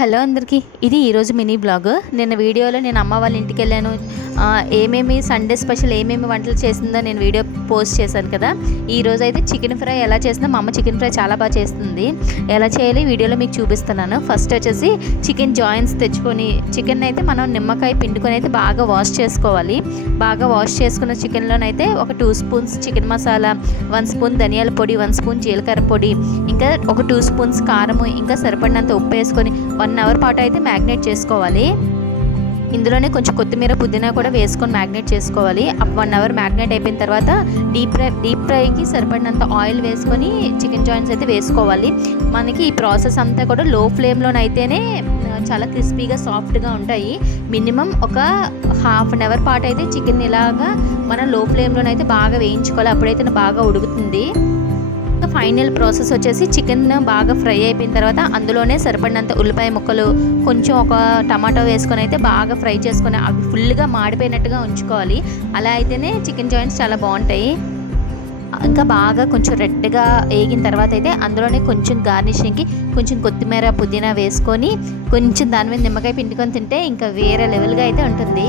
Hello అందరికీ, ఇది ఈరోజు మినీ బ్లాగ్. నిన్న వీడియోలో నేను అమ్మ వాళ్ళ ఇంటికి వెళ్ళాను. ఏమేమి సండే స్పెషల్ ఏమేమి వంటలు చేసిందో నేను వీడియో పోస్ట్ చేశాను కదా. ఈరోజు అయితే చికెన్ ఫ్రై ఎలా చేసిందో, మా అమ్మ చికెన్ ఫ్రై చాలా బాగా చేస్తుంది. ఎలా చేయాలి వీడియోలో మీకు చూపిస్తున్నాను. ఫస్ట్ వచ్చేసి చికెన్ జాయింట్స్ తెచ్చుకొని, చికెన్ అయితే మనం నిమ్మకాయ పిండుకొని అయితే బాగా వాష్ చేసుకోవాలి. బాగా వాష్ చేసుకున్న చికెన్లోనైతే ఒక 2 స్పూన్స్ చికెన్ మసాలా, 1 స్పూన్ ధనియాల పొడి, 1 స్పూన్ జీలకర్ర పొడి, ఇంకా ఒక 2 స్పూన్స్ కారము, ఇంకా సరిపడినంత ఉప్పు వేసుకొని 1 అవర్ పాటు అయితే మ్యాగ్నేట్ చేసుకోవాలి. ఇందులోనే కొంచెం కొత్తిమీర, పుదీనా కూడా వేసుకొని మ్యాగ్నేట్ చేసుకోవాలి. 1 అవర్ మ్యాగ్నేట్ అయిపోయిన తర్వాత డీప్ ఫ్రైకి సరిపడినంత ఆయిల్ వేసుకొని చికెన్ జాయింట్స్ అయితే వేసుకోవాలి. మనకి ఈ ప్రాసెస్ అంతా కూడా లో ఫ్లేమ్లోనైతేనే చాలా క్రిస్పీగా సాఫ్ట్గా ఉంటాయి. మినిమం ఒక ½ అన్ అవర్ పాటు అయితే చికెన్ ఇలాగా మనం లో ఫ్లేమ్లోనైతే బాగా వేయించుకోవాలి. అప్పుడైతే బాగా ఉడుకుతుంది. ఫైనల్ ప్రాసెస్ వచ్చేసి చికెన్ బాగా ఫ్రై అయిపోయిన తర్వాత అందులోనే సరిపడినంత ఉల్లిపాయ ముక్కలు, కొంచెం ఒక టమాటో వేసుకొని అయితే బాగా ఫ్రై చేసుకొని అవి ఫుల్గా మాడిపోయినట్టుగా ఉంచుకోవాలి. అలా అయితేనే చికెన్ జాయింట్స్ చాలా బాగుంటాయి. ఇంకా బాగా కొంచెం రెడ్గా వేగిన తర్వాత అయితే అందులోనే కొంచెం గార్నిషింగ్కి కొంచెం కొత్తిమీర, పుదీనా వేసుకొని కొంచెం దాని మీద నిమ్మకాయ పిండుకొని తింటే ఇంకా వేరే లెవెల్గా అయితే ఉంటుంది.